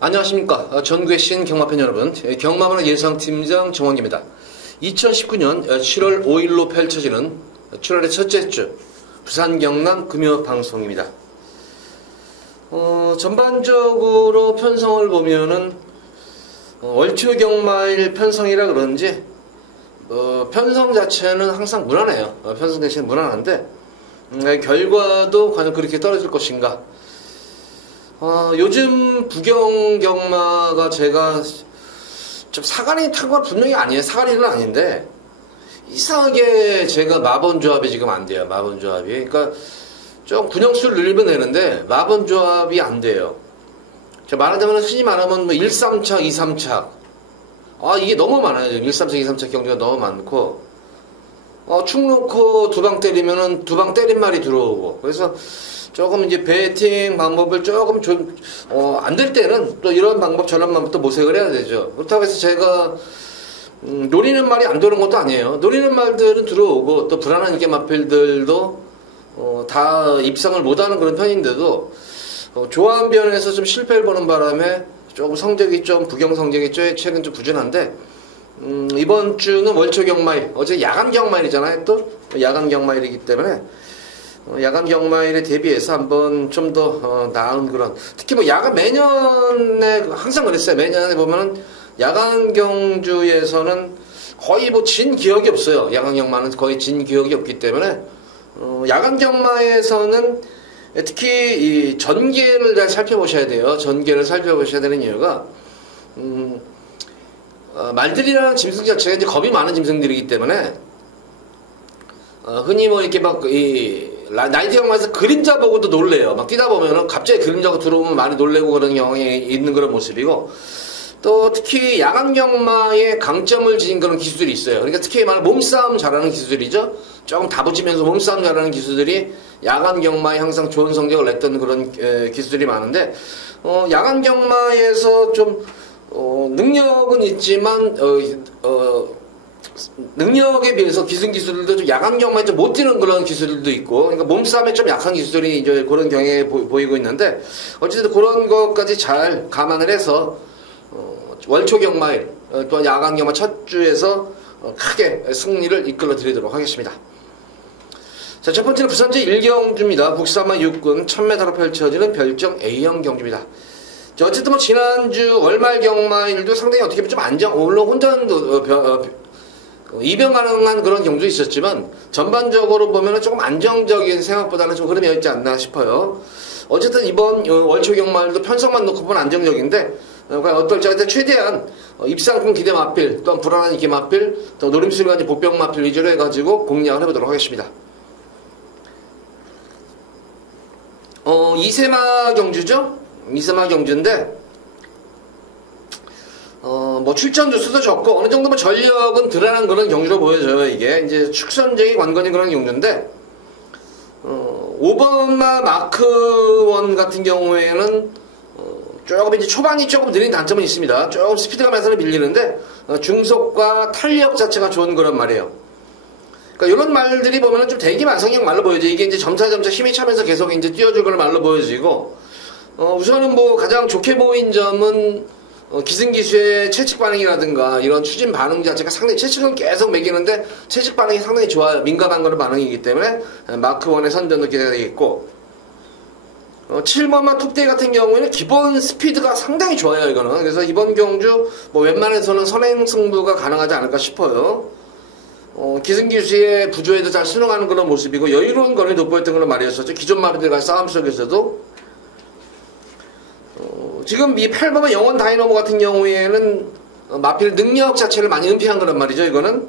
안녕하십니까. 전국의 신 경마팬 여러분, 경마문화 예상팀장 정원기입니다. 2019년 7월 5일로 펼쳐지는 7월의 첫째 주 부산 경남 금요 방송입니다. 전반적으로 편성을 보면은 월초 경마일 편성이라 그런지 편성 자체는 항상 무난해요. 편성 자체는 무난한데 결과도 과연 그렇게 떨어질 것인가. 요즘 부경 경마가 제가 좀 사가리 탄 건 분명히 아니에요. 사가리는 아닌데 이상하게 제가 마번 조합이 지금 안 돼요. 마번 조합이. 그러니까 좀 군형수를 늘리면 되는데 마번 조합이 안 돼요. 말하자면 흔히 말하면 뭐 1, 3착, 2, 3착. 이게 너무 많아요. 지금 1, 3착, 2, 3착 경주가 너무 많고 축 놓고 두 방 때리면은 두 방 때린 말이 들어오고. 그래서 조금 이제 배팅 방법을 조금 좀 안 될 때는 또 이런 방법 저런 방법도 모색을 해야 되죠. 그렇다고 해서 제가 노리는 말이 안 도는 것도 아니에요. 노리는 말들은 들어오고 또 불안한 이게 마필들도 다 입상을 못하는 그런 편인데도 조합변에서 좀 실패를 보는 바람에 조금 성적이 좀 부경 성적이 최근 좀 부진한데 이번 주는 월초 경마일, 어제 야간 경마일이잖아요. 또 야간 경마일이기 때문에 야간 경마일에 대비해서 한번 좀 더 나은 그런, 특히 뭐 야간 매년에 항상 그랬어요. 매년에 보면은 야간 경주에서는 거의 뭐 진 기억이 없어요. 야간 경마는 거의 진 기억이 없기 때문에 야간 경마에서는 특히 이 전개를 잘 살펴보셔야 돼요. 전개를 살펴보셔야 되는 이유가 말들이라는 짐승 자체가 이제 겁이 많은 짐승들이기 때문에 흔히 뭐 이렇게 막 나이트 경마에서 그림자 보고도 놀래요. 막 뛰다 보면은 갑자기 그림자가 들어오면 많이 놀래고 그런 경향이 있는 그런 모습이고, 또 특히 야간 경마에 강점을 지닌 그런 기술들이 있어요. 그러니까 특히 말하면 몸싸움 잘하는 기술들이죠. 조금 다부지면서 몸싸움 잘하는 기술들이 야간 경마에 항상 좋은 성적을 냈던 그런 기술들이 많은데, 야간 경마에서 좀 능력은 있지만 능력에 비해서 기술들도 좀 야간 경마에 좀 못 뛰는 그런 기술들도 있고, 그러니까 몸싸움에 좀 약한 기술들이 이제 그런 경향이 보이고 있는데, 어쨌든 그런 것까지 잘 감안을 해서 월초 경마일 또한 야간 경마 첫 주에서 크게 승리를 이끌어 드리도록 하겠습니다. 자, 첫 번째는 부산제 1경주입니다. 북사마 6군 1000m로 펼쳐지는 별정 A형 경주입니다. 자, 어쨌든 뭐 지난주 월말 경마일도 상당히 어떻게 보면 좀 물론 혼전도 이변 가능한 그런 경우도 있었지만 전반적으로 보면은 조금 안정적인 생각보다는 좀 흐름이 있지 않나 싶어요. 어쨌든 이번 월초 경마일도 편성만 놓고 보면 안정적인데 어떨지 하여튼 최대한 입상권 기대 마필, 또한 불안한 이기 마필, 또 노림수리가 복병 마필 위주로 해가지고 공략을 해보도록 하겠습니다. 이세마 경주죠? 이세마 경주인데 뭐 출전 주수도 적고 어느 정도 뭐 전력은 드러난 그런 경주로 보여져요. 이게 이제 축선적인 관건인 그런 경주인데 5번마 마크1 같은 경우에는 조금 이제 초반이 조금 느린 단점은 있습니다. 조금 스피드감에서는 밀리는데 중속과 탄력 자체가 좋은 그런 말이에요. 그러니까 이런 말들이 보면은 좀 대기 만성형 말로 보여져. 이게 이제 점차 힘이 차면서 계속 이제 뛰어줄 그런 말로 보여지고, 우선은 뭐 가장 좋게 보인 점은 기승기수의 채찍 반응이라든가 이런 추진 반응 자체가 상당히, 채찍은 계속 매기는데 채찍 반응이 상당히 좋아요. 민감한 그런 반응이기 때문에 마크1의 선전도 기대가 되겠고, 7번마 톱데이 같은 경우에는 기본 스피드가 상당히 좋아요. 이거는 그래서 이번 경주 뭐 웬만해서는 선행 승부가 가능하지 않을까 싶어요. 기승기수의 부조에도 잘 순응하는 그런 모습이고 여유로운 거리를 돋보였던 그런 말이었었죠. 기존 마리들과의 싸움 속에서도. 지금 이 8번의 영원 다이너모 같은 경우에는 마필 능력 자체를 많이 은폐한 그런 말이죠. 이거는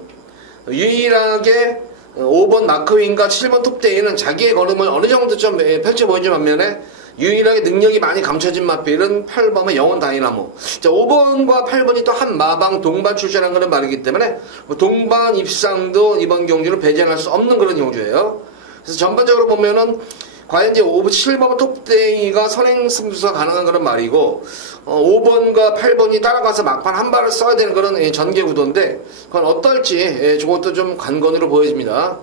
유일하게 5번 마크윈과 7번 톱데이는 자기의 걸음을 어느 정도 좀 펼쳐 보이는 반면에 유일하게 능력이 많이 감춰진 마필은 8번의 영원 다이나모. 자, 5번과 8번이 또 한 마방 동반 출전한 그런 말이기 때문에 동반 입상도 이번 경주는 배제할 수 없는 그런 경주예요. 그래서 전반적으로 보면은 과연 이제 7번 톱데이가 선행 승부가 가능한 그런 말이고 5번과 8번이 따라가서 막판 한 발을 써야 되는 그런 전개 구도인데 그건 어떨지 저것도 좀 관건으로 보여집니다.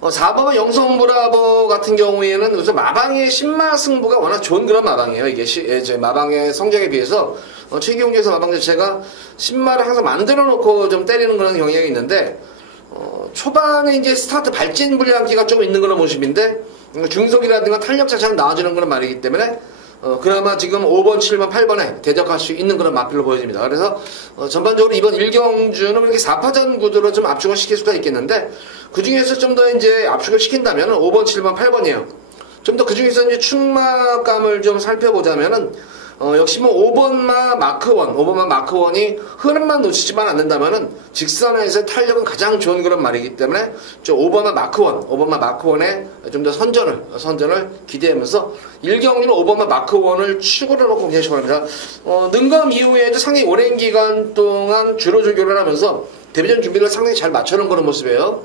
4번은 영성브라보 같은 경우에는 우선 마방의 신마 승부가 워낙 좋은 그런 마방이에요. 이게 마방의 성적에 비해서 최기용에서 마방 자체가 신마를 항상 만들어 놓고 좀 때리는 그런 경향이 있는데 초반에 이제 스타트 발진 불량기가 좀 있는 그런 모습인데 중속이라든가 탄력 자체는 나아지는 그런 말이기 때문에 그나마 지금 5번, 7번, 8번에 대적할 수 있는 그런 마필로 보여집니다. 그래서 전반적으로 이번 1경주는 이렇게 4파전 구도로 좀 압축을 시킬 수가 있겠는데 그 중에서 좀 더 이제 압축을 시킨다면 5번, 7번, 8번이에요. 좀 더 그 중에서 이제 충마감을 좀 살펴보자면은 역시 뭐 5번마 마크1, 5번마 마크1이 흐름만 놓치지만 않는다면은 직선에서 탄력은 가장 좋은 그런 말이기 때문에 5번마 마크1, 5번마 마크1에 좀 더 선전을 기대하면서 1경기는 5번마 마크1을 축으로 놓고 굉장히 좋아합니다. 능검 이후에도 상당히 오랜 기간 동안 주로 조교를 하면서 데뷔전 준비를 상당히 잘 맞춰놓은 그런 모습이에요.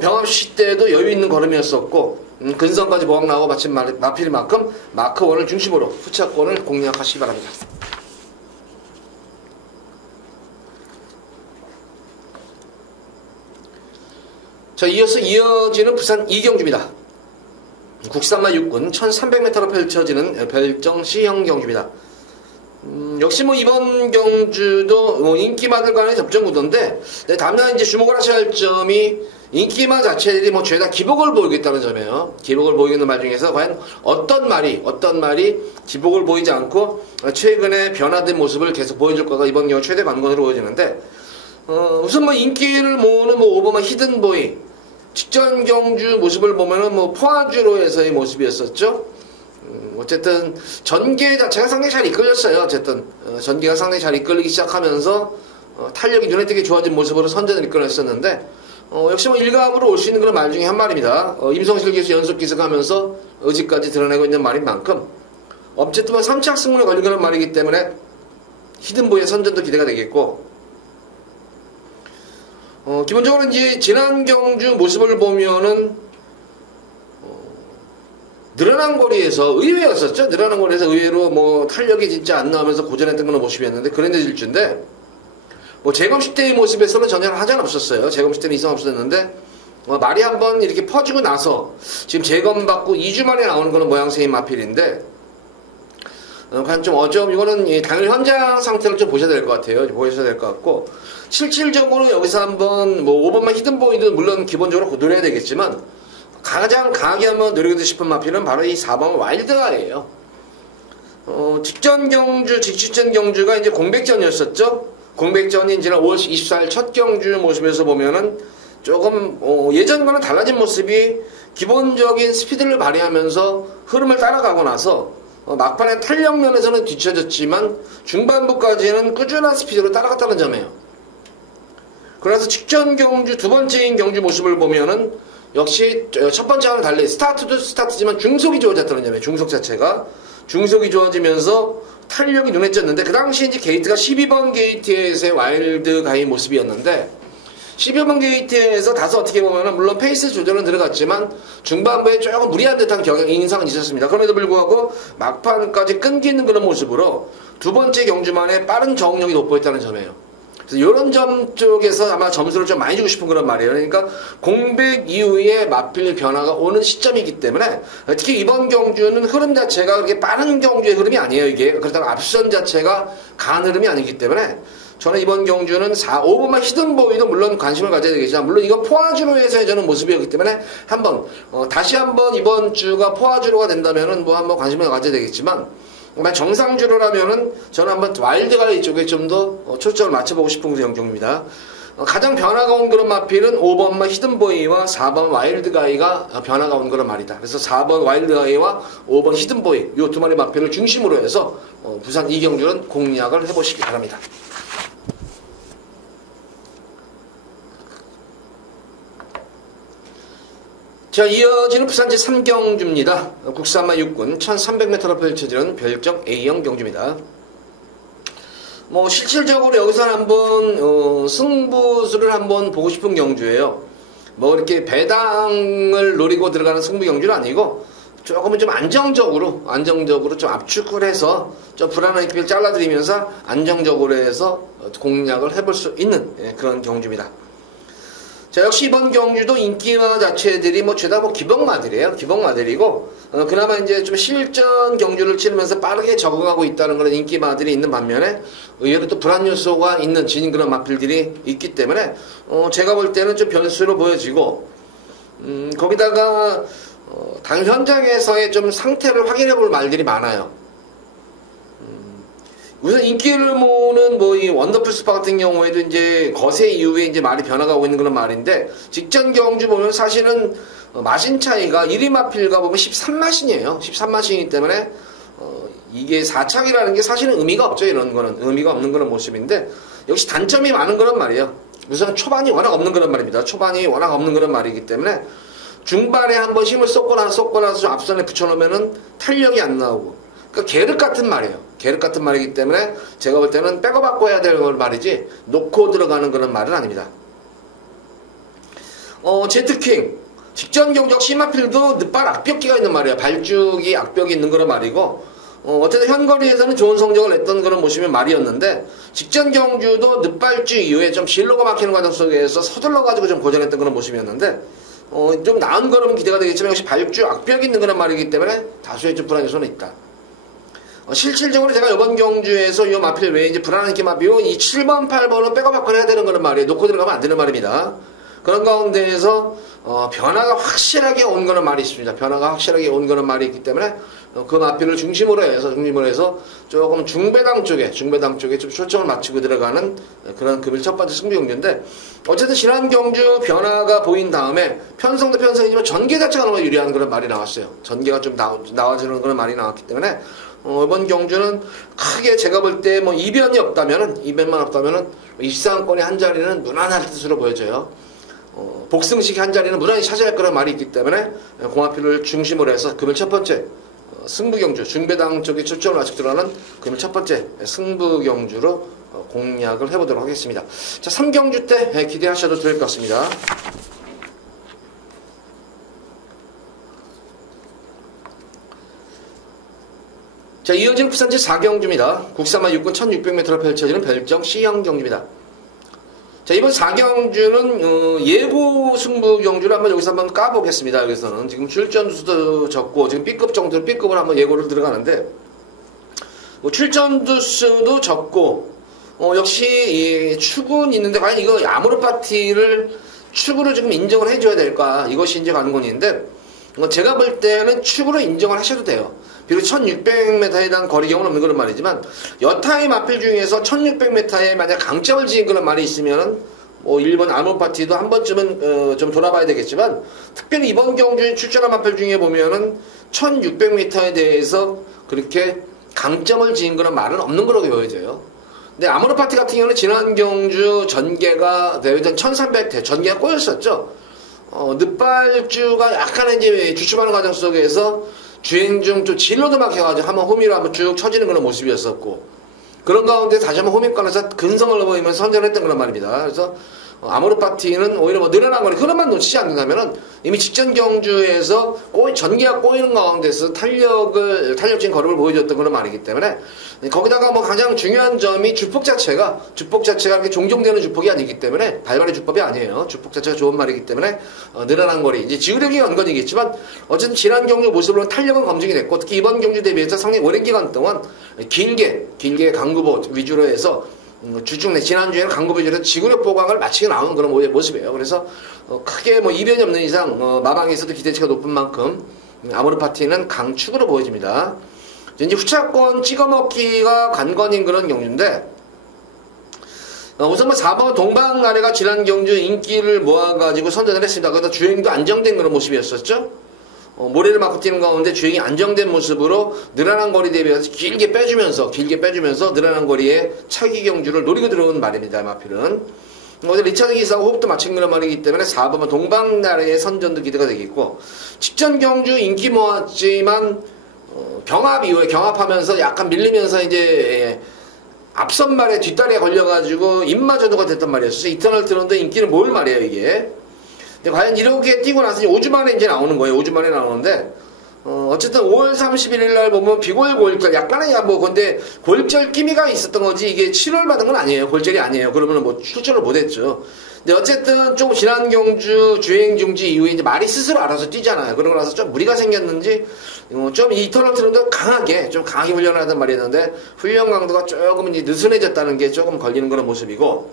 병합시 때도 여유 있는 걸음이었었고 근성까지 보강 나오고 마침 마필만큼 마크1을 중심으로 후차권을 공략하시기 바랍니다. 자, 이어지는 부산 2경주입니다. 국산마 6군 1300m로 펼쳐지는 별정 C형 경주입니다. 역시 뭐 이번 경주도 인기마들 간의 접전 구도인데 다만 이제 주목을 하셔야 할 점이 인기마 자체들이 뭐 죄다 기복을 보이겠다는 점이에요. 기복을 보이는 말 중에서 과연 어떤 말이 기복을 보이지 않고 최근에 변화된 모습을 계속 보여줄까가 이번 경우 최대 관건으로 보여지는데 우선 뭐 인기를 모으는 뭐 오버마 히든보이 직전 경주 모습을 보면은 뭐 포화주로에서의 모습이었었죠. 어쨌든 전개 자체가 상당히 잘 이끌렸어요. 어쨌든 전개가 상당히 잘 이끌리기 시작하면서 탄력이 눈에 띄게 좋아진 모습으로 선전을 이끌었었는데 역시 뭐 일감으로 올 수 있는 그런 말 중에 한 말입니다. 임성실 기수 연속 기승하면서 의지까지 드러내고 있는 말인 만큼 어쨌든 뭐 3착 승문에 걸린 그런 말이기 때문에 히든보이의 선전도 기대가 되겠고 기본적으로 이제 지난 경주 모습을 보면은 늘어난 거리에서 의외였었죠. 늘어난 거리에서 의외로 뭐 탄력이 진짜 안 나오면서 고전했던 그런 모습이었는데 그랜드 질주인데 뭐 재검식 때의 모습에서는 전혀 하자는 없었어요. 재검식 때는 이상 없었는데 말이 한번 이렇게 퍼지고 나서 지금 재검받고 2주 만에 나오는 거는 모양새인 마필인데 과연 좀 이거는 당연히 현장 상태를 좀 보셔야 될 것 같아요. 보셔야 될 것 같고 실질적으로 여기서 한번 뭐 5번만 히든보이도 물론 기본적으로 노려야 되겠지만 가장 강하게 한번 노리고 싶은 마필은 바로 이 4번 와일드아이예요. 직전 경주가 이제 공백전이었었죠. 공백전이 지난 5월 24일 첫 경주 모습에서 보면은 조금 예전과는 달라진 모습이 기본적인 스피드를 발휘하면서 흐름을 따라가고 나서 막판에 탄력 면에서는 뒤처졌지만 중반부까지는 꾸준한 스피드로 따라갔다는 점이에요. 그래서 직전 경주 두 번째인 경주 모습을 보면은 역시 첫 번째와는 달리 스타트도 스타트지만 중속이 좋아졌다는 점이에요. 중속이 좋아지면서 탄력이 눈에 띄었는데 그 당시 이제 게이트가 12번 게이트에서의 와일드 가이 모습이었는데 12번 게이트에서 다소 어떻게 보면은 물론 페이스 조절은 들어갔지만 중반부에 조금 무리한 듯한 인상은 있었습니다. 그럼에도 불구하고 막판까지 끈기는 그런 모습으로 두 번째 경주만에 빠른 저항력이 돋보였다는 점이에요. 그래서 이런 점 쪽에서 아마 점수를 좀 많이 주고 싶은 그런 말이에요. 그러니까 공백 이후에 마필 변화가 오는 시점이기 때문에 특히 이번 경주는 흐름 자체가 그렇게 빠른 경주의 흐름이 아니에요. 이게 그렇다고 앞선 자체가 강한 흐름이 아니기 때문에 저는 이번 경주는 5번만 히든보이도 물론 관심을 가져야 되겠지만 물론 이건 포화주로에서의 저는 모습이었기 때문에 다시 한번 이번 주가 포화주로가 된다면은 뭐 한번 관심을 가져야 되겠지만 정상주로라면은 저는 한번 와일드가이 쪽에 좀 더 초점을 맞춰보고 싶은 그런 경주입니다. 가장 변화가 온 그런 마필은 5번만 히든보이와 4번 와일드가이가 변화가 온 그런 말이다. 그래서 4번 와일드가이와 5번 히든보이 이 두 마리 마필을 중심으로 해서 부산 2경주는 공략을 해보시기 바랍니다. 자, 이어지는 부산 제3경주입니다. 국산마 6군 1300m로 펼쳐지는 별정 A형 경주입니다. 뭐 실질적으로 여기서는 한번 승부수를 한번 보고 싶은 경주예요. 뭐 이렇게 배당을 노리고 들어가는 승부 경주는 아니고 조금은 좀 안정적으로 좀 압축을 해서 좀 불안한 기회를 잘라드리면서 안정적으로 해서 공략을 해볼 수 있는 그런 경주입니다. 자, 역시 이번 경주도 인기마 자체들이 뭐 죄다 뭐 기복마들이에요. 기복마들이고, 그나마 이제 좀 실전 경주를 치르면서 빠르게 적응하고 있다는 그런 인기마들이 있는 반면에, 의외로 또 불안 요소가 있는 진 그런 마필들이 있기 때문에, 제가 볼 때는 좀 변수로 보여지고, 거기다가, 당 현장에서의 좀 상태를 확인해 볼 말들이 많아요. 우선 인기를 모으는 뭐 이 원더풀 스파 같은 경우에도 이제 거세 이후에 이제 말이 변화가고 있는 그런 말인데, 직전 경주 보면 사실은 마신 차이가 1위 마필과 보면 13마신이에요. 13마신이기 때문에 이게 4착이라는 게 사실은 의미가 없죠. 이런 거는 의미가 없는 그런 모습인데, 역시 단점이 많은 그런 말이에요. 우선 초반이 워낙 없는 그런 말입니다. 초반이 워낙 없는 그런 말이기 때문에 중반에 한번 힘을 쏟고 나서 좀 앞선에 붙여놓으면은 탄력이 안 나오고, 그러니까 계륵 같은 말이에요. 계륵 같은 말이기 때문에 제가 볼 때는 백업받고 해야 될 말이지 놓고 들어가는 그런 말은 아닙니다. 제트킹 직전 경적 시마필도 늑발 악벽기가 있는 말이에요. 발죽이 악벽이 있는 그런 말이고, 어쨌든 현거리에서는 좋은 성적을 냈던 그런 모습의 말이었는데, 직전 경주도 늑발주 이후에 좀 진로가 막히는 과정 속에서 서둘러가지고 좀 고전했던 그런 모습이었는데, 좀 나은 걸음 기대가 되겠지만 역시 발주 악벽이 있는 그런 말이기 때문에 다수의 좀 불안 요소는 있다. 실질적으로 제가 이번 경주에서 이 마필 외에 이제 불안한 인기 마필 이 7번, 8번은 백업받고 해야 되는 그런 말이에요. 놓고 들어가면 안 되는 말입니다. 그런 가운데에서 변화가 확실하게 온 그런 말이 있습니다. 변화가 확실하게 온 그런 말이 있기 때문에 그 마필을 중심으로 해서 조금 중배당 쪽에 좀 초점을 맞추고 들어가는 그런 금일 첫 번째 승부 경주인데, 어쨌든 지난 경주 변화가 보인 다음에 편성도 편성이지만 전개 자체가 너무 유리한 그런 말이 나왔어요. 전개가 좀 나와주는 그런 말이 나왔기 때문에 이번 경주는 크게 제가 볼 때 뭐 이변만 없다면은 24강권의 한 자리는 무난할 뜻으로 보여져요. 복승식 한 자리는 무난히 차지할 거란 말이 있기 때문에 공화필을 중심으로 해서 금일 첫 번째 승부경주 중배당 쪽에 초점을 맞추고 들어가는 금일 첫 번째 승부경주로 공략을 해보도록 하겠습니다. 자, 3경주 때 기대하셔도 될 것 같습니다. 자, 이어지는 부산지 4경주입니다. 국산마 육군 1600m로 펼쳐지는 별정 C형 경주입니다. 자, 이번 4경주는 예고 승부 경주를 한번 여기서 한번 까보겠습니다. 여기서는 지금 출전 수도 적고 지금 B급 정도로 B급을 한번 예고를 들어가는데, 출전 수도 적고 역시 이 축은 있는데 과연 이거 아모르 파티를 축으로 지금 인정을 해줘야 될까, 이것이 이제 관건인데, 제가 볼 때는 축으로 인정을 하셔도 돼요. 비록 1600m에 대한 거리 경험은 없는 그런 말이지만, 여타의 마필 중에서 1600m에 만약 강점을 지닌 그런 말이 있으면은 일본 아모르 파티도 한 번쯤은 좀 돌아봐야 되겠지만, 특별히 이번 경주에 출전한 마필 중에 보면은 1600m에 대해서 그렇게 강점을 지닌 그런 말은 없는 걸로 보여져요. 근데 아모르 파티 같은 경우는 지난 경주 전개가 대회전 1300대 전개가 꼬였었죠. 늑발주가 약간 이제 주춤하는 과정 속에서 주행 중 좀 진로도 막혀가지고 한번 호미로 한번 쭉 쳐지는 그런 모습이었었고, 그런 가운데 다시 한번 호미권에서 근성을 보이면서 선전을 했던 그런 말입니다. 그래서 아모르 파티는 오히려 늘어난 거니 그런만 놓치지 않는다면은 이미 직전 경주에서 전개가 꼬이는 가운데서 탄력적인 걸음을 보여줬던 그런 말이기 때문에, 거기다가 가장 중요한 점이 주폭 자체가 이렇게 종종되는 주폭이 아니기 때문에, 발발의 주법이 아니에요. 주폭 자체가 좋은 말이기 때문에 늘어난 거리, 이제 지구력이 연건이겠지만 어쨌든 지난 경주 모습으로는 탄력은 검증이 됐고, 특히 이번 경주 대비해서 상당히 오랜 기간 동안 길게 강구보 위주로 해서 지난주에는 강구보 위주로 지구력 보강을 마치게 나온 그런 모습이에요. 그래서 크게 이변이 없는 이상 마방에서도 기대치가 높은 만큼 아모르 파티는 강축으로 보여집니다. 이제 후차권 찍어먹기가 관건인 그런 경주인데, 우선 4번 동방나래가 지난 경주 인기를 모아가지고 선전을 했습니다. 그래서 주행도 안정된 그런 모습이었었죠. 모래를 맞고 뛰는 가운데 주행이 안정된 모습으로 늘어난 거리 대비해서 길게 빼주면서 늘어난 거리에 차기 경주를 노리고 들어온 말입니다. 마필은 어제 리차드 기사하고 호흡도 맞춘 그런 말이기 때문에 4번 동방나래의 선전도 기대가 되겠고, 직전 경주 인기 모았지만 경합 이후에 경합하면서 약간 밀리면서 이제 앞선 말에 뒷다리에 걸려가지고 입마저도가 됐단 말이었어요. 이터널 트론도 인기를 모을 말이에요, 이게. 근데 과연 이렇게 뛰고 나서 5주 만에 이제 나오는 거예요. 5주 만에 나오는데, 어쨌든 5월 31일 날 보면 비골 골절, 약간의 근데 골절 끼미가 있었던 거지, 이게 7월 받은 건 아니에요. 골절이 아니에요. 그러면 출전을 못했죠. 근데 어쨌든 좀 지난 경주 주행 중지 이후에 이제 말이 스스로 알아서 뛰잖아요. 그러고 나서 좀 무리가 생겼는지 좀 이터널 트론도 좀 강하게 훈련을 하던 말이었는데 훈련 강도가 조금 이제 느슨해졌다는 게 조금 걸리는 그런 모습이고,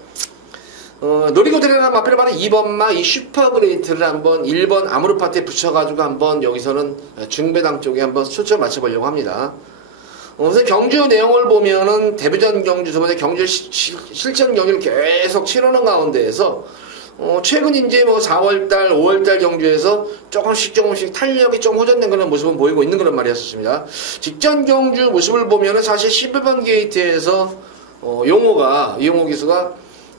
노리고 들어가는 마필을 바로 2번마 이 슈퍼그레이트를 한번 1번 아모르파트에 붙여가지고 한번 여기서는 중배당 쪽에 한번 초점 맞춰보려고 합니다. 우선 경주 내용을 보면은 데뷔전 경주, 두 번째 경주 실전 경주를 계속 치르는 가운데에서 최근 이제 뭐 4월달, 5월달 경주에서 조금씩 탄력이 좀 호전된 그런 모습은 보이고 있는 그런 말이었습니다. 직전 경주 모습을 보면은 사실 11번 게이트에서 이용호 기수가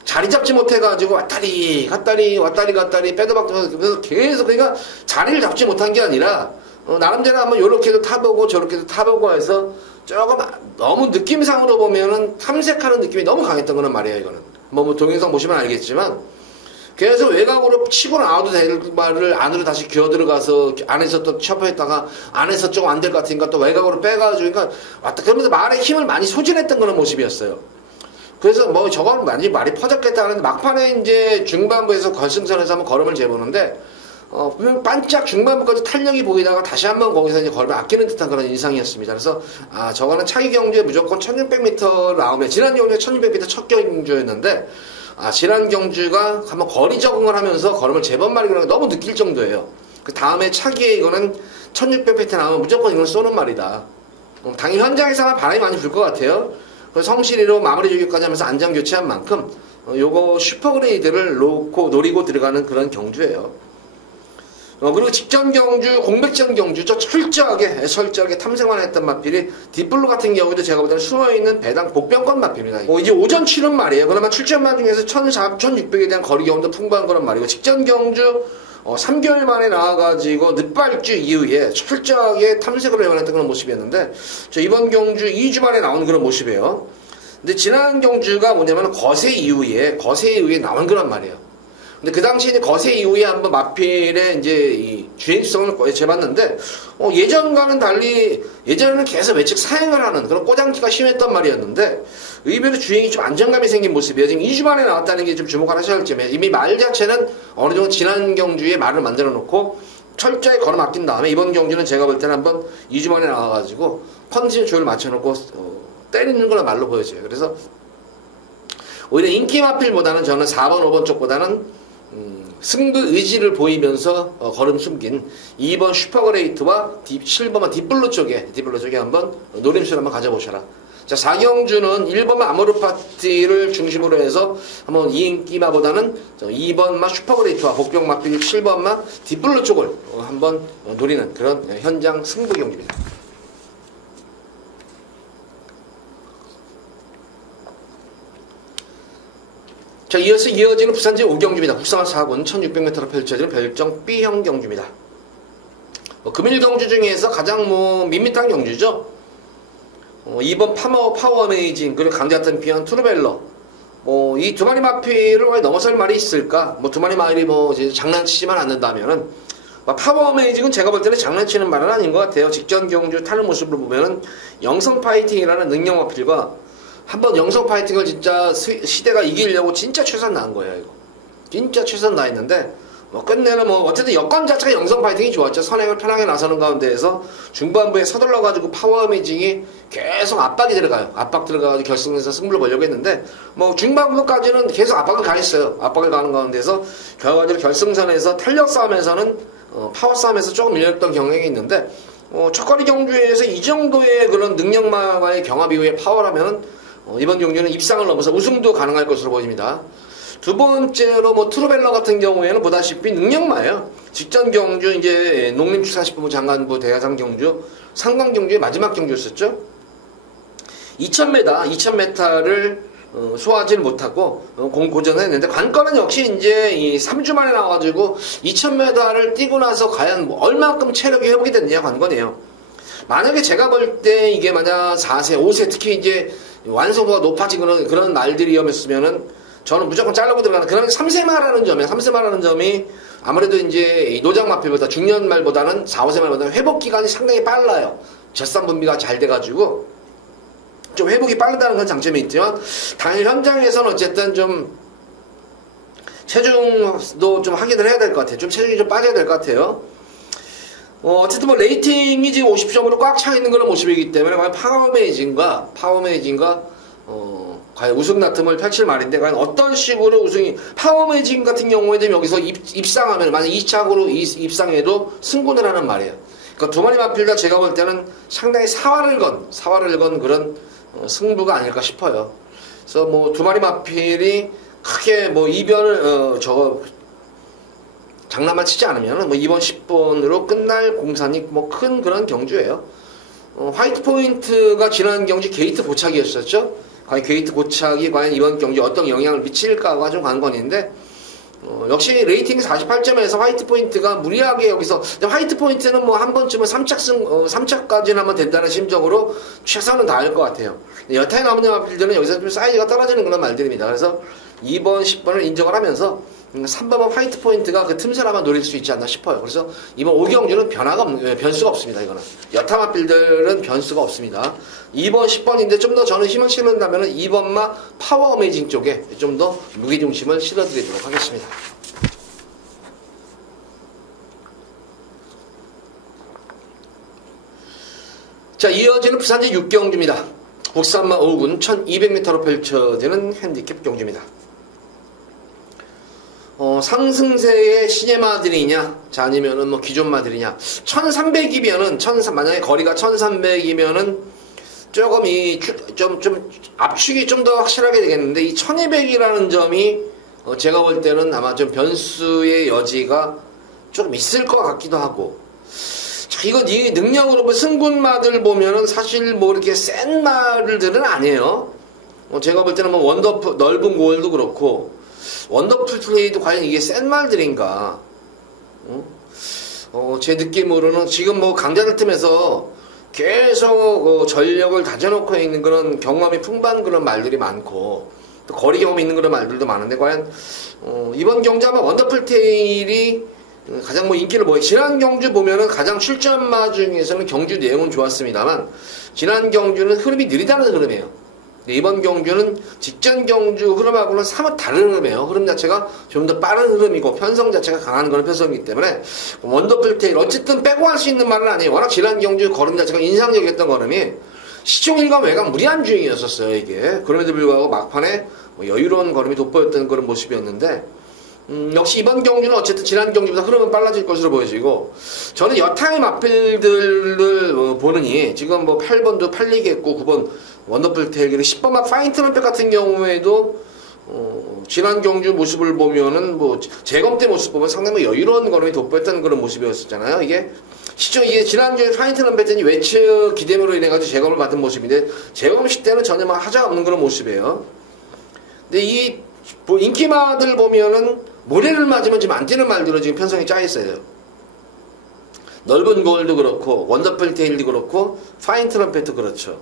자리 잡지 못해가지고 왔다리 갔다리 빼도박도 계속, 그러니까 자리를 잡지 못한 게 아니라 나름대로 한번 요렇게도 타보고 저렇게도 타보고 해서 조금 너무 느낌상으로 보면은 탐색하는 느낌이 너무 강했던 거는 말이에요. 이거는 뭐 동영상 보시면 알겠지만 계속 외곽으로 치고 나와도 될 말을 안으로 다시 기어 들어가서 안에서 또 셔퍼했다가 안에서 조금 안 될 것 같으니까 또 외곽으로 빼가지고, 그러니까 왔다 그러면서 말에 힘을 많이 소진했던 그런 모습이었어요. 그래서 뭐 저건 많이 말이 퍼졌겠다 하는데 막판에 이제 중반부에서 결승선에서 한번 걸음을 재보는데 분명 반짝 중반부까지 탄력이 보이다가 다시 한번 거기서 이제 걸음을 아끼는 듯한 그런 인상이었습니다. 그래서 저거는 차기 경주에 무조건 1600m 나오면, 지난 경주에 1600m 첫 경주였는데 지난 경주가 한번 거리 적응을 하면서 걸음을 재번 말이 그런 게 너무 느낄 정도예요. 그 다음에 차기에 이거는 1600m 나오면 무조건 이걸 쏘는 말이다. 당연히 현장에서만 바람이 많이 불 것 같아요. 성실히로 마무리 조기까지 하면서 안전 교체한 만큼 요거 슈퍼그레이드를 노리고 들어가는 그런 경주예요. 그리고 직전 경주, 공백전 경주, 철저하게 탐색만 했던 마필이 딥블루 같은 경우도 제가 볼 때는 숨어있는 배당 복병권 마필입니다. 이제 오전 치는 말이에요. 그러면 출전만 중에서 1400, 1600에 대한 거리 경험도 풍부한 그런 말이고, 직전 경주 3개월 만에 나와가지고 늦발주 이후에 철저하게 탐색을 해왔던 그런 모습이었는데, 이번 경주 2주 만에 나온 그런 모습이에요. 근데 지난 경주가 뭐냐면 거세 이후에 나온 그런 말이에요. 근데 그 당시에 이제 거세 이후에 한번 마필의 이제 이 주행성을 재봤는데, 예전과는 달리 예전에는 계속 외측 사행을 하는 그런 꼬장기가 심했단 말이었는데, 의외로 주행이 좀 안정감이 생긴 모습이에요. 지금 2주 만에 나왔다는 게 좀 주목을 하셔야 할 점이에요. 이미 말 자체는 어느 정도 지난 경주에 말을 만들어 놓고 철저히 걸어 맡긴 다음에 이번 경주는 제가 볼 때는 한번 2주 만에 나와가지고 컨디션 조율 맞춰놓고 때리는 거나 말로 보여져요. 그래서 오히려 인기 마필보다는 저는 4번, 5번 쪽보다는 승부 의지를 보이면서 걸음 숨긴 2번 슈퍼그레이트와 7번만 딥블루 쪽에 한번 노림수를 한번 가져보셔라. 자, 4경주는 1번만 아모르파티를 중심으로 해서 한번 이인기마보다는 2번만 슈퍼그레이트와 복병 마필 7번만 딥블루 쪽을 한번 노리는 그런 현장 승부 경기입니다. 자, 이어서 이어지는 부산제 5경주입니다. 국산 4군 1600m로 펼쳐지는 별정 B형 경주입니다. 금일 경주 중에서 가장 밋밋한 경주죠. 2번 파워 어메이징, 그리고 강자탄 비한 투르벨러. 이 두 마리 마필을 왜 넘어설 말이 있을까? 두 마리 마필이 이제 장난치지만 않는다면은, 파워 어메이징은 제가 볼 때는 장난치는 말은 아닌 것 같아요. 직전 경주 타는 모습을 보면은 영성 파이팅이라는 능력 마필과 한번 영성 파이팅을 진짜 시대가 이기려고 진짜 최선 다한 거예요, 이거. 진짜 최선 다했는데, 끝내는 어쨌든 여건 자체가 영성 파이팅이 좋았죠. 선행을 편하게 나서는 가운데에서 중반부에 서둘러가지고 파워 어메이징이 계속 압박이 들어가요. 압박 들어가가지고 결승에서 승부를 보려고 했는데, 중반부까지는 계속 압박을 가했어요. 압박을 가는 가운데서 결과적으로 결승선에서 탄력 싸움에서는, 파워 싸움에서 조금 밀렸던 경향이 있는데, 첫거리 경주에서 이 정도의 그런 능력마와의 경합 이후에 파워라면, 이번 경주는 입상을 넘어서 우승도 가능할 것으로 보입니다. 두 번째로 트루벨러 같은 경우에는 보다시피 능력마예요. 직전 경주 이제 농림축산식품부 장관부 대하상 경주, 상강 경주의 마지막 경주였었죠. 2000m를 소화하지 못하고 고전했는데, 관건은 역시 이제 이 3주 만에 나와가지고 2000m를 뛰고 나서 과연 얼마큼 체력이 회복이 됐느냐 관건이에요. 만약에 제가 볼 때 이게 만약 4세, 5세 특히 이제 완성도가 높아진 그런 말들이었으면은 저는 무조건 잘라고 들어가는 그런 3세마라는 점이 아무래도 이제 노장 마필보다 중년 말보다는 4, 5세 말보다는 회복 기간이 상당히 빨라요. 젖산 분비가 잘 돼가지고 좀 회복이 빠르다는 건 장점이 있지만, 당일 현장에서는 어쨌든 좀 체중도 좀 확인을 해야 될 것 같아요. 좀 체중이 좀 빠져야 될 것 같아요. 어쨌든 뭐 레이팅이 지금 50점으로 꽉 차 있는 그런 모습이기 때문에 과연 파워메이징과 과연 우승 다툼을 펼칠 말인데, 과연 어떤 식으로 우승이, 파워메이징 같은 경우에도 여기서 입상하면, 만약 2착으로 입상해도 승부를 하는 말이에요. 그러니까 두 마리 마필다 제가 볼 때는 상당히 사활을 건 그런 승부가 아닐까 싶어요. 그래서 뭐 두 마리 마필이 크게 뭐 이변을, 장난만 치지 않으면 뭐 2번 10번으로 끝날 공산이 뭐 큰 그런 경주예요. 화이트 포인트가 지난 경주 게이트 고착이었었죠. 과연 게이트 고착이 과연 이번 경기에 어떤 영향을 미칠까가 좀 관건인데, 역시 레이팅 48점에서 화이트 포인트가 무리하게 여기서, 화이트 포인트는 뭐 한 번쯤은 3착까지는 하면 된다는 심정으로 최선은 다할 것 같아요. 여타의 남은 마필들은 여기서 좀 사이즈가 떨어지는 그런 말들입니다. 그래서 2번, 10번을 인정을 하면서 3번은 화이트 포인트가 그 틈새를 한번 노릴 수 있지 않나 싶어요. 그래서 이번 5경주는 변수가 없습니다. 이거는 여타 마필들은 변수가 없습니다. 2번, 10번인데 좀 더 저는 힘을 실는다면 2번마 파워 어메이징 쪽에 좀 더 무게중심을 실어드리도록 하겠습니다. 자, 이어지는 부산제 6경주입니다. 국산마 5군 1200m로 펼쳐지는 핸디캡 경주입니다. 상승세의 시내마들이냐, 자, 아니면은 뭐 기존 마들이냐. 1300이면은, 만약에 거리가 1300이면은 조금 좀 압축이 좀 더 확실하게 되겠는데, 이 1200이라는 점이 제가 볼 때는 아마 좀 변수의 여지가 조금 있을 것 같기도 하고. 자, 이건 이 능력으로 뭐 승군마들 보면은 사실 뭐 이렇게 센 말들은 아니에요. 제가 볼 때는 뭐 원더풀, 넓은 골도 그렇고, 원더풀 플레이도 과연 이게 센 말들인가? 제 느낌으로는 지금 뭐 강자들 틈에서 계속 전력을 다져놓고 있는 그런 경험이 풍부한 그런 말들이 많고, 또 거리 경험이 있는 그런 말들도 많은데, 과연 이번 경주 아마 원더풀 테일이 가장 뭐 인기를 보여요. 지난 경주 보면은 가장 출전마 중에서는 경주 내용은 좋았습니다만, 지난 경주는 흐름이 느리다는 흐름이에요. 이번 경주는 직전 경주 흐름하고는 사뭇 다른 흐름이에요. 흐름 자체가 좀 더 빠른 흐름이고 편성 자체가 강한 그런 편성이기 때문에 원더풀 테일, 어쨌든 빼고 할 수 있는 말은 아니에요. 워낙 지난 경주 걸음 자체가 인상적이었던 걸음이 시종일관 외곽 무리한 주행이었었어요. 이게 그럼에도 불구하고 막판에 뭐 여유로운 걸음이 돋보였던 그런 모습이었는데, 역시 이번 경주는 어쨌든 지난 경주보다 흐름은 빨라질 것으로 보여지고, 저는 여타의 마필들을 보느니 지금 뭐 8번도 팔리겠고 9번 원더풀 테일기는 10번 막 파인트럼펫 같은 경우에도 지난 경주 모습을 보면은 뭐 재검 때 모습 보면 상당히 여유로운 걸음이 돋보였던 그런 모습이었잖아요. 이게 지난주에 파인트럼펫이 외측 기대으로 인해가지고 재검을 받은 모습인데, 재검식 때는 전혀 막 하자 없는 그런 모습이에요. 근데 이 뭐 인기마들 보면은 모래를 맞으면 지금 안 뛰는 말들로 지금 편성이 짜 있어요. 넓은 골도 그렇고 원더풀 테일도 그렇고 파인 트럼펫도 그렇죠.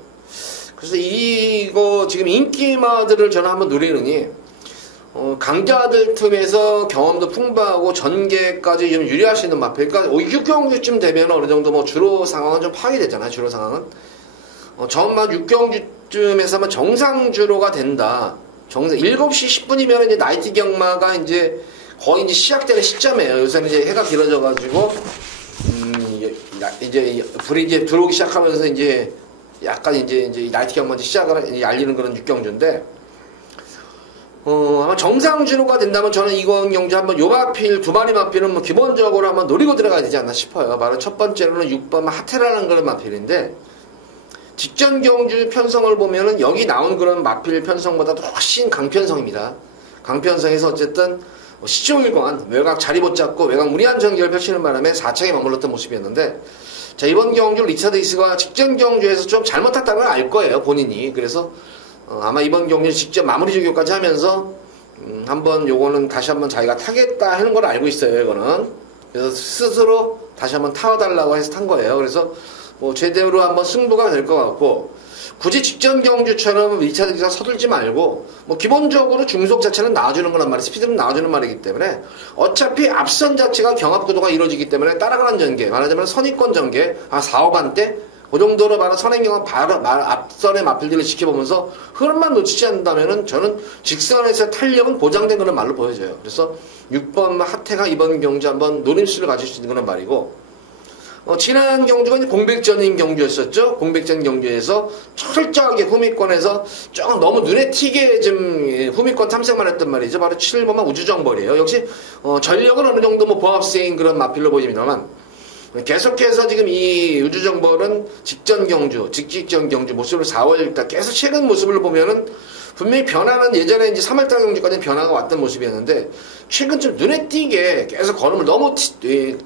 그래서 이거 지금 인기마들을 저는 한번 노리느니 강자들 틈에서 경험도 풍부하고 전개까지 좀 유리할 수 있는 마필. 그러니까 6경주쯤 되면 어느 정도 뭐 주로 상황은 좀 파악이 되잖아요. 주로 상황은 전만 6경주쯤에서 하면 정상 주로가 된다. 7시 10분이면 이제 나이트 경마가 이제 거의 이제 시작되는 시점이에요. 요새는 이제 해가 길어져가지고, 이제 불이 이제 들어오기 시작하면서 이제 약간 이제 나이트 경마 시작을 알리는 그런 6경주인데, 아마 정상 주로가 된다면 저는 이번 경주 한번 요 마필, 두 마리 마필은 뭐 기본적으로 한번 노리고 들어가야 되지 않나 싶어요. 바로 첫 번째로는 6번 하테라는 그런 마필인데, 직전 경주 편성을 보면은 여기 나온 그런 마필 편성보다도 훨씬 강편성입니다. 강편성에서 어쨌든 시종일관 외곽 자리 못 잡고 외곽 무리한 전개를 펼치는 바람에 4착에 머물렀던 모습이었는데, 자, 이번 경주 리차드 이스가 직전 경주에서 좀 잘못했다는 걸 알 거예요, 본인이. 그래서 아마 이번 경주 직접 마무리 조교까지 하면서 한번 요거는 다시 한번 자기가 타겠다 하는 걸 알고 있어요, 이거는. 그래서 스스로 다시 한번 타워달라고 해서 탄 거예요. 그래서 뭐 제대로 한번 승부가 될 것 같고, 굳이 직전 경주처럼 리차드 기사 서둘지 말고 뭐 기본적으로 중속 자체는 나와주는 거란 말이에요. 스피드는 나와주는 말이기 때문에 어차피 앞선 자체가 경합구도가 이루어지기 때문에 따라가는 전개, 말하자면 선입권 전개, 4, 5반 때 그 정도로 바로 선행경은 바로 앞선의 마필들을 지켜보면서 흐름만 놓치지 않는다면은 저는 직선에서 탄력은 보장된 그런 말로 보여져요. 그래서 6번 하태가 이번 경주 한번 노림수를 가질 수 있는 그런 말이고, 지난 경주가 이제 공백전인 경주였었죠. 공백전 경주에서 철저하게 후미권에서 조금 너무 눈에 튀게 좀 후미권 탐색만 했단 말이죠. 바로 7번만 우주정벌이에요. 역시 전력은 어느 정도 뭐 보합세인 그런 마필로 보입니다만, 계속해서 지금 이 우주정벌은 직전 경주 모습을 4월달 계속 최근 모습을 보면은 분명히 변화는 예전에 이제 3월달 경주까지는 변화가 왔던 모습이었는데, 최근 좀 눈에 띄게 계속 걸음을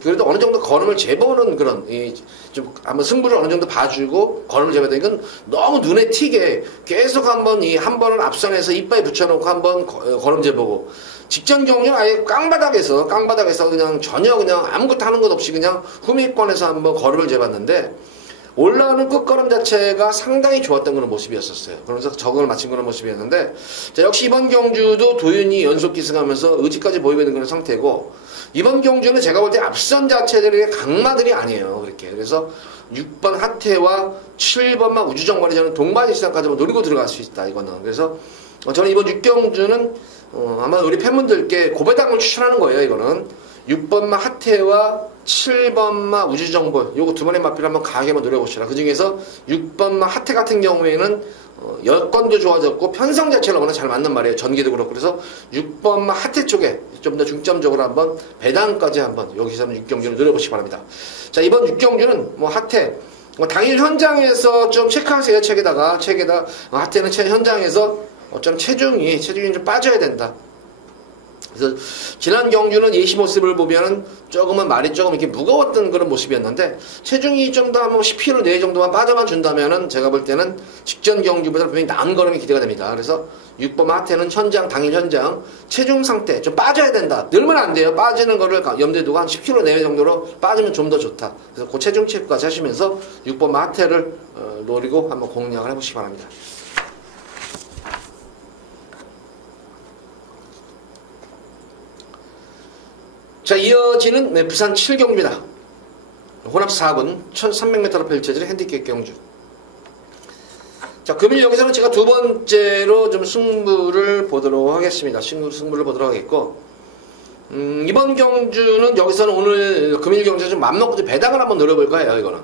그래도 어느 정도 걸음을 재보는 그런, 좀 한번 승부를 어느 정도 봐주고 걸음을 재봐야 되는 건 너무 눈에 튀게 계속 한 번은 앞선에서 이빨에 붙여놓고 한번 걸음 재보고, 직전 경주는 아예 깡바닥에서 그냥 전혀 그냥 아무것도 하는 것 없이 그냥 후미권에서 한번 걸음을 재봤는데, 올라오는 끝걸음 자체가 상당히 좋았던 그런 모습이었었어요. 그러면서 적응을 마친 그런 모습이었는데, 자, 역시 이번 경주도 도윤이 연속 기승하면서 의지까지 보이고 있는 그런 상태고, 이번 경주는 제가 볼 때 앞선 자체들의 강마들이 아니에요. 그렇게. 그래서 6번 하태와 7번만 우주정발이 저는 동반의 시장까지 노리고 들어갈 수 있다, 이거는. 그래서 저는 이번 6경주는 아마 우리 팬분들께 고배당을 추천하는 거예요, 이거는. 6번마 하태와 7번마 우주정벌, 요거 두 번의 마필을 한번 강하게 한번 노려보시라. 그 중에서 6번마 하태 같은 경우에는 여건도 좋아졌고 편성 자체가 너무나 잘 맞는 말이에요. 전기도 그렇고. 그래서 6번마 하태 쪽에 좀 더 중점적으로 한번 배당까지 한번 여기서는 6경주를 노려보시기 바랍니다. 자, 이번 6경주는 뭐 하태, 당일 현장에서 좀 체크하세요. 책에다가 하태는 현장에서 어쩌면 체중이 좀 빠져야 된다. 그래서 지난 경주는 예시 모습을 보면은 조금은 말이 조금 이렇게 무거웠던 그런 모습이었는데, 체중이 좀 더 한 10kg 내외 정도만 빠져만 준다면은 제가 볼 때는 직전 경주보다 분명히 나은 걸음이 기대가 됩니다. 그래서 6번 하태는 당일 현장 체중 상태 좀 빠져야 된다. 늘면 안 돼요. 빠지는 거를 염두에 두고 한 10kg 내외 정도로 빠지면 좀 더 좋다. 그래서 그 체중 체크까지 하시면서 6번 하태를 노리고 한번 공략을 해보시기 바랍니다. 자, 이어지는 부산 7경주입니다. 혼합 4군 1300m로 펼쳐지는 핸디캡 경주. 자, 금일 여기서는 제가 두 번째로 좀 승부를 보도록 하겠습니다. 승부를 보도록 하겠고, 이번 경주는 여기서는 오늘 금일 경주 좀 맘먹고 배당을 한번 노려볼까 해요, 이거는.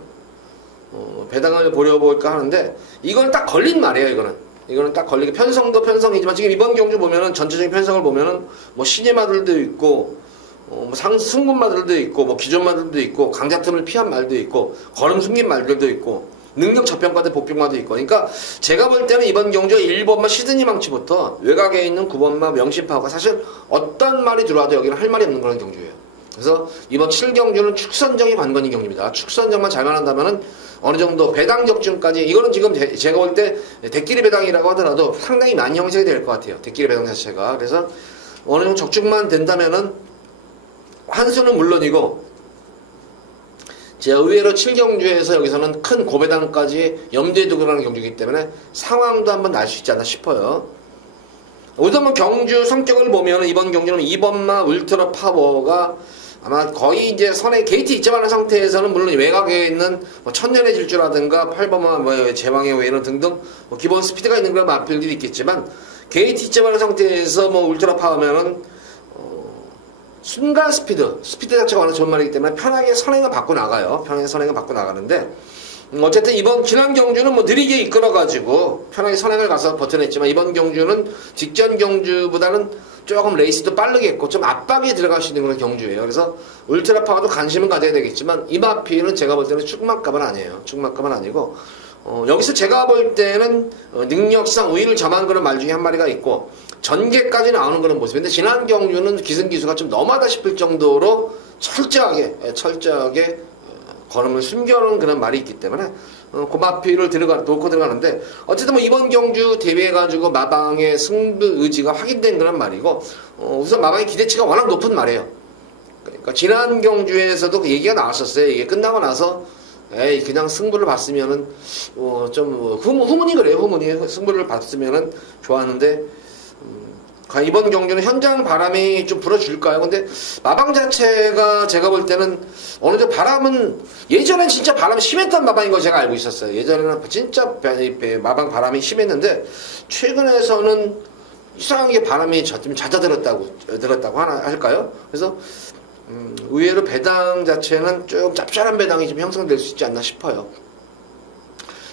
배당을 보려볼까 하는데, 이건 딱 걸린 말이에요, 이거는 딱 걸리게, 편성도 편성이지만, 지금 이번 경주 보면은 전체적인 편성을 보면은 뭐 신예마들도 있고, 승분마들도 있고, 뭐 기존마들도 있고, 강자틈을 피한 말도 있고, 걸음 숨긴 말들도 있고, 능력 저평가대 복병마도 있고. 그러니까 제가 볼 때는 이번 경주가 1번마 시드니 망치부터 외곽에 있는 9번마 명심파워가 사실 어떤 말이 들어와도 여기는 할 말이 없는 그런 경주예요. 그래서 이번 7경주는 축선정이 관건인 경주입니다. 축선정만 잘만 한다면은 어느 정도 배당 적중까지, 이거는 지금 제가 볼 때 대끼리 배당이라고 하더라도 상당히 많이 형성이 될 것 같아요. 대끼리 배당 자체가. 그래서 어느 정도 적중만 된다면은 환수는 물론이고, 제가 의외로 7경주에서 여기서는 큰 고배당까지 염두에 두고 가는 경주이기 때문에 상황도 한번 날 수 있지 않나 싶어요. 우선 경주 성격을 보면 이번 경주는 2번마 울트라 파워가 아마 거의 이제 선에 게이트 입점하는 상태에서는 물론 외곽에 있는 뭐 천년의 질주라든가 8번마 뭐 제왕의 외로 등등 뭐 기본 스피드가 있는 그런 마필들이 있겠지만, 게이트 입점하는 상태에서 뭐 울트라 파워면은 순간 스피드 자체가 워낙 좋은 말이기 때문에 편하게 선행을 받고 나가요. 편하게 선행을 받고 나가는데, 어쨌든 이번 지난 경주는 뭐 느리게 이끌어가지고 편하게 선행을 가서 버텨냈지만, 이번 경주는 직전 경주보다는 조금 레이스도 빠르게 했고 좀 압박이 들어갈 수 있는 그런 경주예요. 그래서 울트라 파워도 관심은 가져야 되겠지만, 이 마필은 제가 볼 때는 축막감은 아니에요. 축막감은 아니고, 여기서 제가 볼 때는 능력상 우위를 점한 그런 말 중에 한 마리가 있고, 전개까지 나오는 그런 모습인데, 지난 경주는 기승기수가 좀 너무하다 싶을 정도로 철저하게 걸음을 숨겨놓은 그런 말이 있기 때문에 그 마필을 놓고 들어가는데, 어쨌든 뭐 이번 경주 대비해가지고 마방의 승부 의지가 확인된 그런 말이고, 우선 마방의 기대치가 워낙 높은 말이에요. 그러니까 지난 경주에서도 그 얘기가 나왔었어요. 이게 끝나고 나서 그냥 승부를 봤으면은 좀 후문이 그래요. 후문이 승부를 봤으면은 좋았는데, 과연 이번 경주는 현장 바람이 좀 불어줄까요? 근데 마방 자체가 제가 볼 때는 어느 정도 바람은 예전엔 진짜 바람이 심했던 마방인 거 제가 알고 있었어요. 예전에는 진짜 마방 바람이 심했는데 최근에서는 이상하게 바람이 좀 잦아들었다고 하나 할까요? 그래서 의외로 배당 자체는 좀 짭짤한 배당이 좀 형성될 수 있지 않나 싶어요.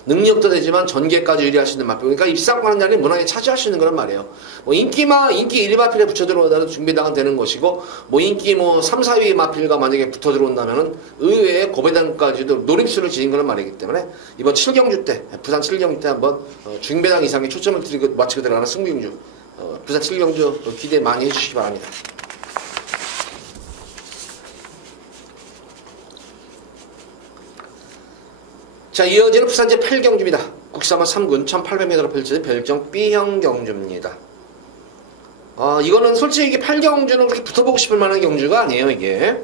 능력도 되지만 전개까지 유리할 수 있는 마필. 그러니까 입상하는 자리는 무난하게 차지할 수 있는 그런 말이에요. 뭐 인기 1위 마필에 붙여 들어오더라도 중배당은 되는 것이고, 뭐 인기 3, 4위 마필과 만약에 붙어 들어온다면은 의외의 고배당까지도 노림수를 지닌 그런 말이기 때문에 이번 7경주 때, 부산 7경주 때 한번 중배당 이상의 초점을 맞추고 들어가는 승부경주, 부산 7경주 기대 많이 해주시기 바랍니다. 자, 이어지는 부산제 8경주입니다. 국사마 3군 1800m로 펼쳐진 별정 B형 경주입니다. 이거는 솔직히 이게 8경주는 그렇게 붙어보고 싶을 만한 경주가 아니에요, 이게.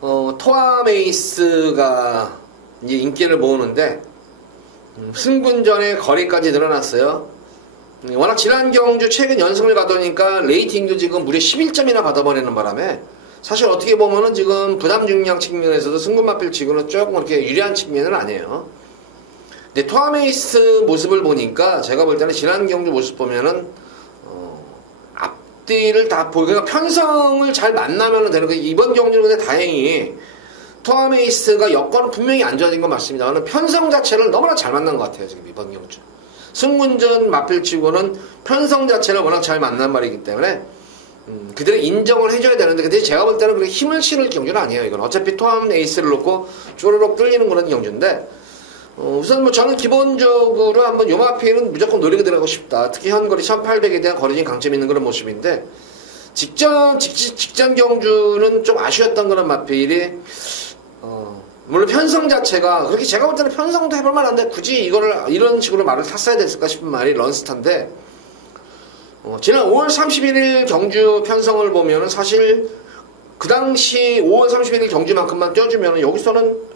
토아메이스가 이제 인기를 모으는데, 승군전의 거리까지 늘어났어요. 워낙 지난 경주 최근 연승을 가더니까 레이팅도 지금 무려 11점이나 받아버리는 바람에 사실 어떻게 보면은 지금 부담 중량 측면에서도 승군마필 치고는 조금 그렇게 유리한 측면은 아니에요. 근데 토아메이스 모습을 보니까 제가 볼 때는 지난 경주 모습 보면은 앞뒤를 다 그러니까 편성을 잘 만나면 되는 거. 이번 경주는 근데 다행히 토아메이스가 여건은 분명히 안 좋아진 건 맞습니다. 저는 편성 자체를 너무나 잘 만난 것 같아요, 지금 이번 경주. 승군전 마필 치고는 편성 자체를 워낙 잘 만난 말이기 때문에 그들은 인정을 해줘야 되는데, 근데 제가 볼 때는 그렇게 힘을 실을 경주는 아니에요. 이건 어차피 토함 에이스를 놓고 쪼르륵 뚫리는 그런 경주인데, 우선 뭐 저는 기본적으로 한번 요 마필은 무조건 노리고 들어가고 싶다. 특히 현거리 1800에 대한 거리진 강점이 있는 그런 모습인데, 직전 경주는 좀 아쉬웠던 그런 마필이, 물론 편성 자체가 그렇게 제가 볼 때는 편성도 해볼 만한데 굳이 이런 식으로 말을 탔어야 됐을까 싶은 말이 런스타인데, 지난 5월 31일 경주 편성을 보면은 사실 그 당시 5월 31일 경주만큼만 떼어주면 여기서는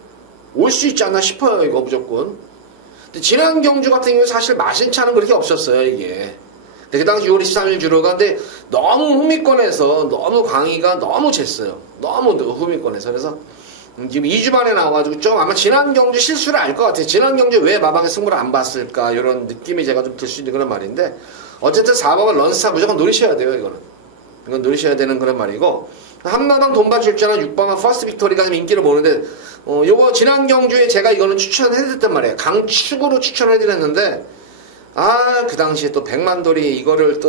올 수 있지 않나 싶어요, 이거 무조건. 근데 지난 경주 같은 경우는 사실 마신차는 그렇게 없었어요, 이게. 근데 그 당시 6월 23일 주로가 근데 너무 후미권에서 너무 강의가 너무 쟀어요. 너무 후미권에서. 그래서 지금 2주 만에 나와가지고 좀 아마 지난 경주 실수를 알 것 같아요. 지난 경주 왜 마방의 승부를 안 봤을까, 이런 느낌이 제가 좀 들 수 있는 그런 말인데, 어쨌든 4번은 런스타 무조건 노리셔야 돼요, 이거는. 이건 노리셔야 되는 그런 말이고, 한마당 돈바 출전한 6번은 퍼스트 빅토리가 좀 인기를 보는데, 요거 지난 경주에 제가 이거는 추천해드렸단 말이에요. 강축으로 추천해드렸는데, 그 당시에 또 백만돌이 이거를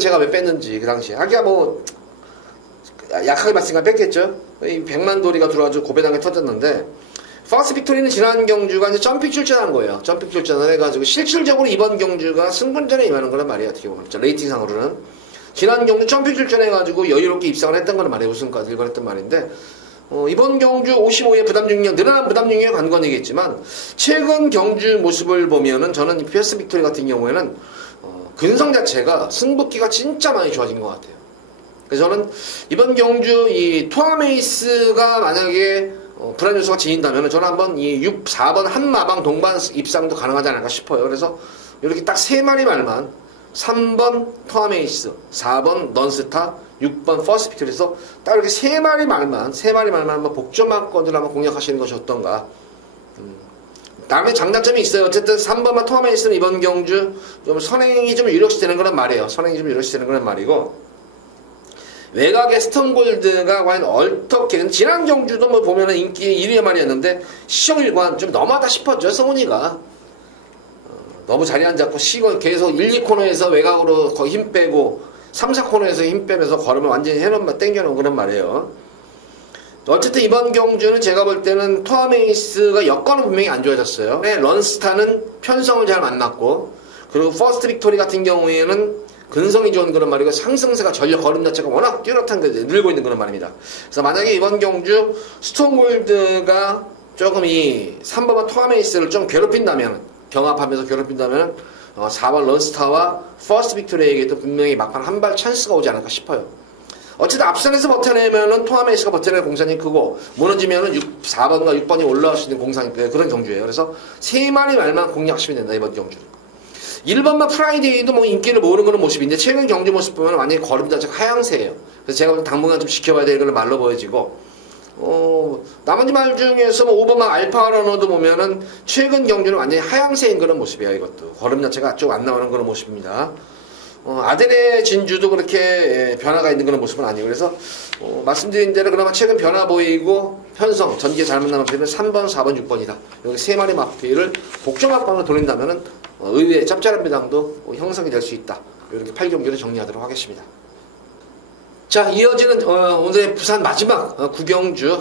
제가 왜 뺐는지, 그 당시에. 하기야 뭐, 약하게 봤으니까 뺐겠죠? 이 백만돌이가 들어와가지고 고배당에 터졌는데, 퍼스트 빅토리는 지난 경주가 이제 점픽 출전한 거예요. 점픽 출전을 해가지고 실질적으로 이번 경주가 승분전에 임하는 거란 말이에요. 어떻게 보면 레이팅상으로는 지난 경주 점픽 출전해가지고 여유롭게 입상을 했던 거란 말이에요. 우승까지 이걸 했던 말인데, 이번 경주 55회 부담 중량 늘어난 부담 중량의 관건이겠지만 최근 경주 모습을 보면은 저는 이 퍼스트 빅토리 같은 경우에는 근성 자체가 승부기가 진짜 많이 좋아진 것 같아요. 그래서 저는 이번 경주 이 토아메이스가 만약에 불안 요소가 지닌다면 저는 한번 이 4번 한마방 동반 입상도 가능하지 않을까 싶어요. 그래서 이렇게 딱 3마리 말만 3번 토아메이스, 4번 넌스타, 6번 퍼스트 빅토리에서 딱 이렇게 3마리 말만 한번 복조만권을 한번 공략하시는 것이 어떤가. 다음에 장단점이 있어요. 어쨌든 3번만 토아메이스는 이번 경주 좀 선행이 좀 유력시 되는 그런 말이에요. 선행이 좀 유력시 되는 그런 말이고, 외곽의 스톤골드가 과연 어떻게, 지난 경주도 뭐 보면은 인기 1위의 말이었는데 시정일관 좀 너무하다 싶었죠. 성훈이가 너무 자리 안 잡고 계속 1, 2코너에서 외곽으로 거의 힘 빼고 3, 4코너에서 힘 빼면서 걸으면 완전히 해놓은 땡겨놓은 그런 말이에요. 어쨌든 이번 경주는 제가 볼 때는 토아메이스가 여건은 분명히 안 좋아졌어요. 네, 런스타는 편성을 잘 만났고, 그리고 퍼스트 빅토리 같은 경우에는 근성이 좋은 그런 말이고, 상승세가 전력 걸음 자체가 워낙 뚜렷한 게 늘고 있는 그런 말입니다. 그래서 만약에 이번 경주 스톤골드가 조금 이 3번만 토아메이스를 좀 괴롭힌다면, 경합하면서 괴롭힌다면 4번 런스타와 퍼스트 빅토리에게도 분명히 막판 한 발 찬스가 오지 않을까 싶어요. 어쨌든 앞선에서 버텨내면은 토아메이스가 버텨낼 공산이 크고, 무너지면은 4번과 6번이 올라올 수 있는 공산이 그런 경주예요. 그래서 3마리 말만 공략하시면 된다, 이번 경주는. 일반만 프라이데이도 뭐 인기를 모으는 그런 모습인데 최근 경주 모습 보면 완전히 걸음 자체가 하향세예요. 그래서 제가 당분간 좀 지켜봐야 될 그런 말로 보여지고, 나머지 말 중에서 뭐 오버막 알파라너도 보면은 최근 경주는 완전히 하향세인 그런 모습이야. 이것도 걸음 자체가 쭉 안 나오는 그런 모습입니다. 아델의 진주도 그렇게 변화가 있는 그런 모습은 아니고, 그래서 말씀드린 대로 그나마 최근 변화 보이고 편성 전개 잘못 나온 마필은 3번, 4번, 6번이다. 여기 세 마리 마필을 복종 합방으로 돌린다면은 의외의 짭짤한 배당도 형성이 될 수 있다. 이렇게 8경기를 정리하도록 하겠습니다. 자, 이어지는 오늘의 부산 마지막 구경주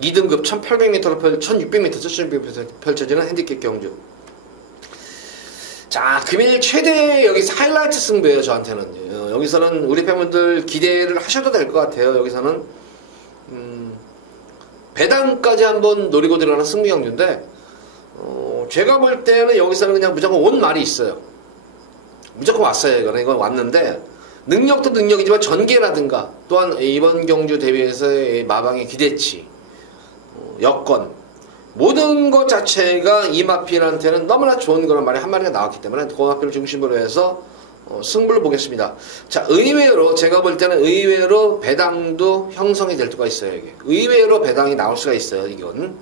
2등급 1800m, 1600m, 1600m 펼쳐지는 핸디캡 경주. 자, 금일 최대 여기서 하이라이트 승부예요. 저한테는 여기서는 우리 팬분들 기대를 하셔도 될 것 같아요. 여기서는 배당까지 한번 노리고 들어가는 승부 경주인데, 제가 볼 때는 여기서는 그냥 무조건 온 말이 있어요. 무조건 왔어요. 이건 왔는데, 능력도 능력이지만 전개라든가 또한 이번 경주 대회에서의 마방의 기대치, 여건, 모든 것 자체가 이 마필한테는 너무나 좋은 그런 말이 한 마리가 나왔기 때문에 그 마필을 중심으로 해서 승부를 보겠습니다. 자, 의외로 제가 볼 때는 의외로 배당도 형성이 될 수가 있어요. 이게 의외로 배당이 나올 수가 있어요. 이건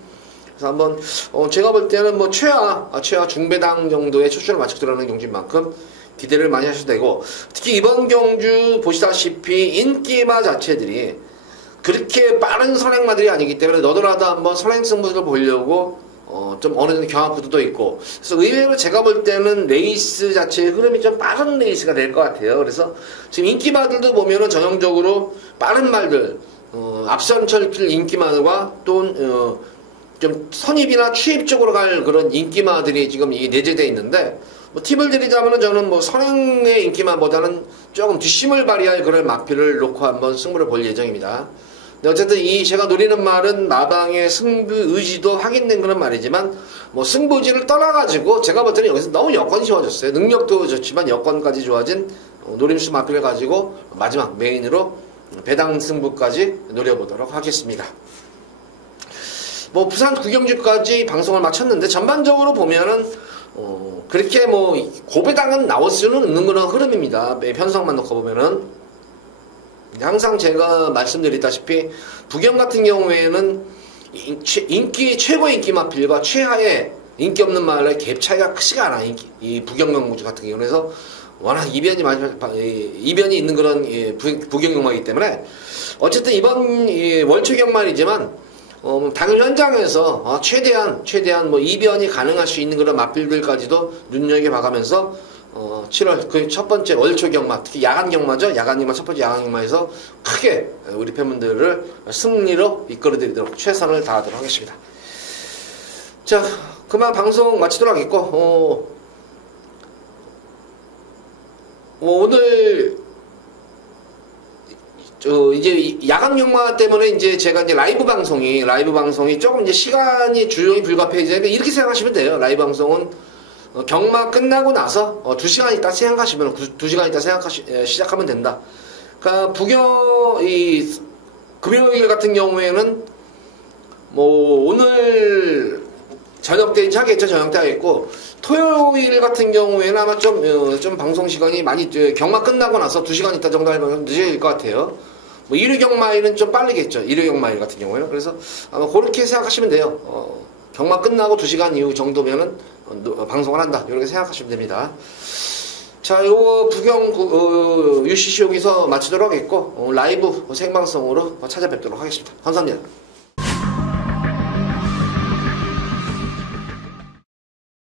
그래서 한번 제가 볼 때는 뭐 최하 중배당 정도의 초점을 맞춰 들어가는 경주인 만큼 기대를 많이 하셔도 되고, 특히 이번 경주 보시다시피 인기마 자체들이 그렇게 빠른 선행마들이 아니기 때문에 너도나도 한번 선행 승부를 보려고 좀 어느 정도 경합구도도 있고, 그래서 의외로 제가 볼 때는 레이스 자체의 흐름이 좀 빠른 레이스가 될 것 같아요. 그래서 지금 인기마들도 보면은 전형적으로 빠른 말들, 앞선철필 인기마들과 또 좀 선입이나 추입 쪽으로 갈 그런 인기마들이 지금 이게 내재되어 있는데, 뭐 팁을 드리자면은 저는 뭐 선행의 인기마보다는 조금 뒷심을 발휘할 그런 마필을 놓고 한번 승부를 볼 예정입니다. 근데 어쨌든 이 제가 노리는 말은 마방의 승부 의지도 확인된 그런 말이지만, 뭐 승부지를 떠나가지고 제가 볼 때는 여기서 너무 여건이 좋아졌어요. 능력도 좋지만 여건까지 좋아진 노림수 마필을 가지고 마지막 메인으로 배당 승부까지 노려보도록 하겠습니다. 뭐 부산 구경주까지 방송을 마쳤는데 전반적으로 보면은 그렇게 뭐 고배당은 나올 수는 없는 그런 흐름입니다. 편성만 놓고 보면은 항상 제가 말씀드렸다시피 부경 같은 경우에는 최고 인기 마필과 최하의 인기 없는 마을의 갭 차이가 크지가 않아. 이 부경 경주 같은 경우는. 그래서 워낙 이변이 있는 그런 부경 경마이기 때문에 어쨌든 이번 월초 경마이지만 당일 현장에서 최대한 뭐 이변이 가능할 수 있는 그런 마필들까지도 눈여겨봐가면서 7월 그 첫 번째 월초 경마, 특히 야간 경마죠. 야간 경마 첫 번째 야간 경마에서 크게 우리 팬분들을 승리로 이끌어드리도록 최선을 다하도록 하겠습니다. 자, 그만 방송 마치도록 하겠고, 오늘 이제 야간 경마 때문에 이제 제가 이제 라이브 방송이 조금 이제 시간이 주용이 불가피해지니까 이렇게 생각하시면 돼요. 라이브 방송은 경마 끝나고 나서 2시간 있다 생각하시면 2시간 있다 시작하면 된다. 그러니까 금요일 같은 경우에는 뭐 오늘 저녁 때 하겠죠. 저녁 때 하겠고, 토요일 같은 경우에는 아마 좀 방송 시간이 많이 경마 끝나고 나서 2시간 있다 정도 하면 늦어질 것 같아요. 뭐 일요 경마일은 좀 빠르겠죠. 일요 경마일 같은 경우에는. 그래서 아마 그렇게 생각하시면 돼요. 경마 끝나고 2시간 이후 정도면은 방송을 한다. 이렇게 생각하시면 됩니다. 자, 요 부경 UCC 여기서 마치도록 하겠고, 라이브 생방송으로 찾아뵙도록 하겠습니다. 감사합니다.